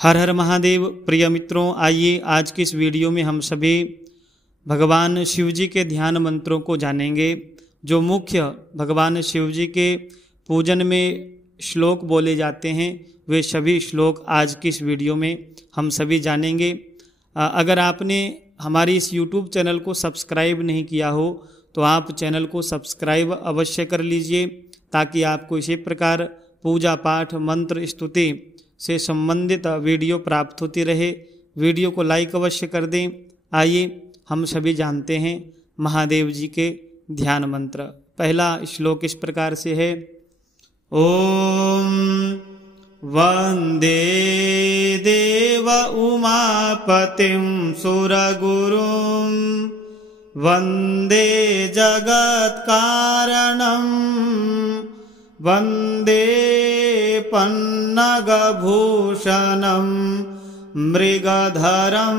हर हर महादेव। प्रिय मित्रों, आइए आज की इस वीडियो में हम सभी भगवान शिव जी के ध्यान मंत्रों को जानेंगे। जो मुख्य भगवान शिव जी के पूजन में श्लोक बोले जाते हैं, वे सभी श्लोक आज की इस वीडियो में हम सभी जानेंगे। अगर आपने हमारी इस YouTube चैनल को सब्सक्राइब नहीं किया हो तो आप चैनल को सब्सक्राइब अवश्य कर लीजिए, ताकि आपको इसी प्रकार पूजा पाठ मंत्र स्तुति से संबंधित वीडियो प्राप्त होती रहे। वीडियो को लाइक अवश्य कर दें। आइए हम सभी जानते हैं महादेव जी के ध्यान मंत्र। पहला श्लोक इस प्रकार से है। ओम वंदे देव उमापतिं सुरगुरुं वंदे जगत्कारणं वंदे पन्नगभूषणं मृगधरं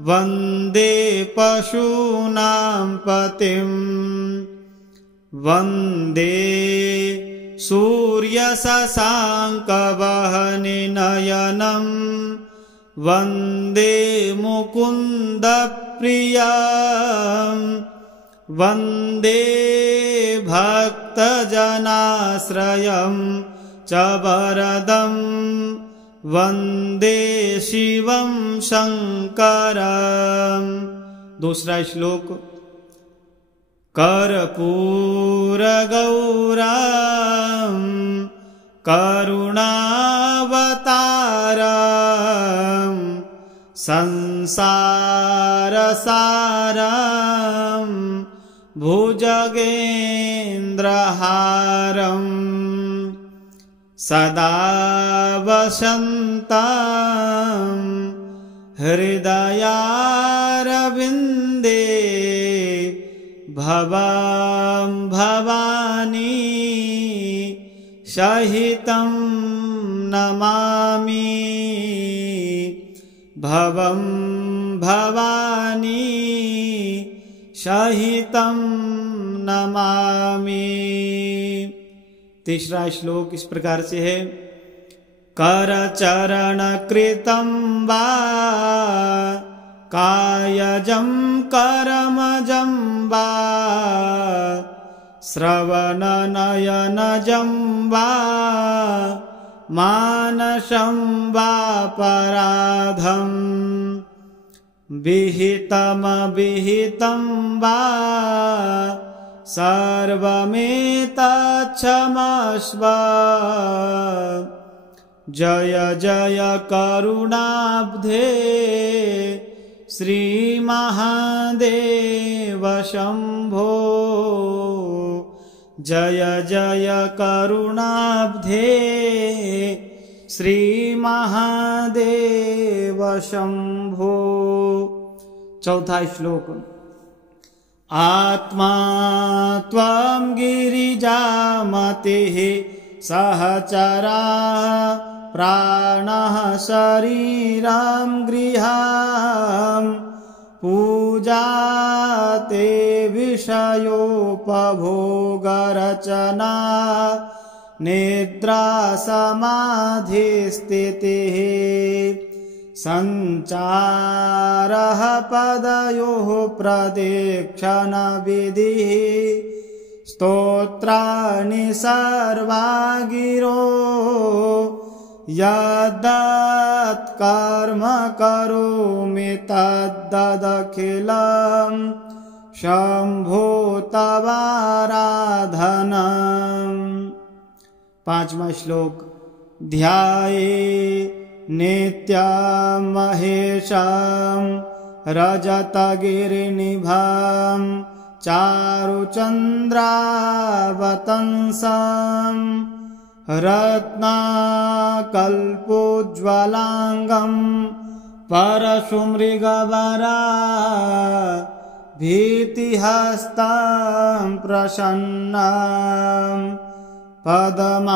वंदे पशूनां पतिं वंदे सूर्यशशाङ्कवहनिनयनं वंदे मुकुन्दप्रियं वंदे भक्तजनाश्रयं च वरदं वंदे शिवं शंकरं। दूसरा श्लोक। कर्पूरगौरं करुणावतारं संसारसारं भुजगेन्द्रहारं सदा वसन्तं हृदयारविन्दे भवं भवानी सहितं नमामि भवं भवानी सहितं नमामि। तीसरा श्लोक इस प्रकार से है। करचरणकृतं वा कायजं कर्मजं वा श्रवणनयनजं वा मानसं वा पराधं विहितमविहितं वा सर्वमेतत्क्षमस्व। जय जय करुणाब्धे श्री महादेव शंभो। जय जय करुणाब्धे श्री महादेव शंभो। चौथा श्लोक। आत्मा त्वं गिरिजामतिः सहचरा प्राणः शरीरं गृहं पूजा ते विषयोपभोगरचना निद्रा समाधिस्थितिः संचारः पदयोः प्रदक्षिणविधिः स्तोत्राणि सर्वा गिरो यद्दत्कर्म करोमि तद्ददखिलं शंभो तवाराधनम्। पांचवा श्लोक। ध्याये नित्यं महेशं रजतगिरिनिभं चारुचन्द्रावतंसं रत्नाकल्पोज्ज्वलांगं परशुमृगवरा भीतिहस्तं प्रसन्नं पद्मासीनं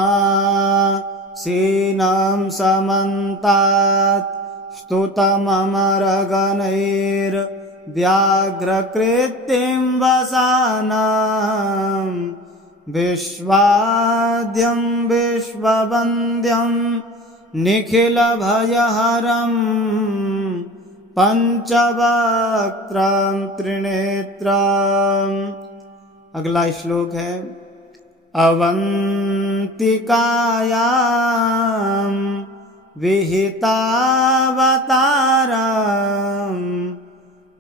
समन्तात् स्तुतममरगणैर्व्याघ्रकृतिं वसानं विश्वाद्यं विश्ववन्द्यं निखिलभयहरं पंचवक्त्रं त्रिनेत्रम्। अगला श्लोक है अवंतिकायां विहितावतारम्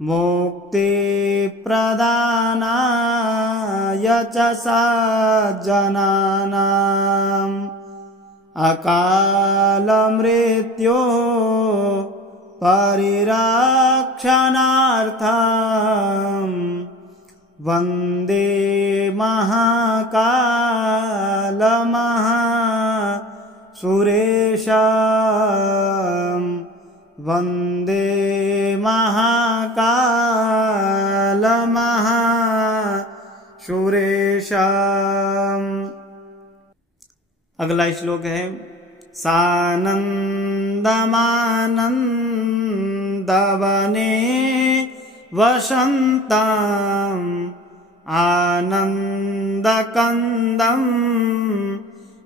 मुक्ति प्रदानाय च सज्जनानाम् अकाल मृत्यो परिरक्षणार्थम् वन्दे महाकाल महासुरेशम् वन्दे महाकाल महासुरेशम्। अगला श्लोक है सानन्दमानन्दवने वसन्तम् आनन्दकन्दं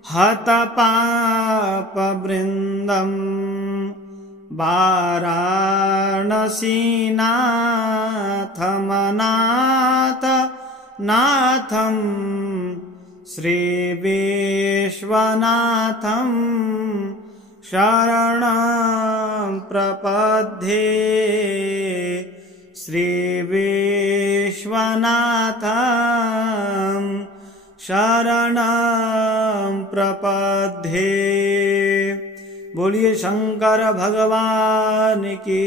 हतपापवृन्दम् वाराणसीनाथमनाथ नाथं श्रीविश्वनाथं शरणं प्रपद्ये श्रीविश्वनाथं शरणं प्रपद्ये। बोलिए शंकर भगवान की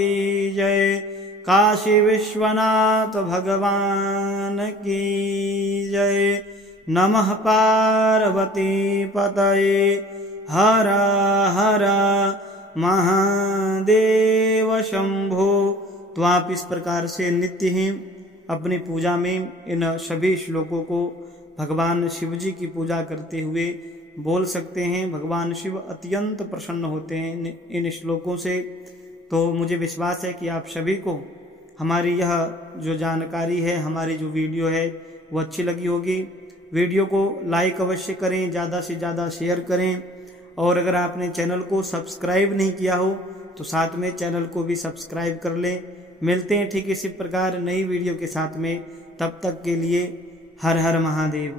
जय, काशी विश्वनाथ भगवान की जय। नमः पार्वती पतये हर हर महादेव शंभो। तो आप इस प्रकार से नित्य ही अपनी पूजा में इन सभी श्लोकों को भगवान शिव जी की पूजा करते हुए बोल सकते हैं। भगवान शिव अत्यंत प्रसन्न होते हैं इन श्लोकों से। तो मुझे विश्वास है कि आप सभी को हमारी यह जो जानकारी है, हमारी जो वीडियो है वो अच्छी लगी होगी। वीडियो को लाइक अवश्य करें, ज़्यादा से ज़्यादा शेयर करें, और अगर आपने चैनल को सब्सक्राइब नहीं किया हो तो साथ में चैनल को भी सब्सक्राइब कर लें। मिलते हैं ठीक इसी प्रकार नई वीडियो के साथ में, तब तक के लिए हर हर महादेव।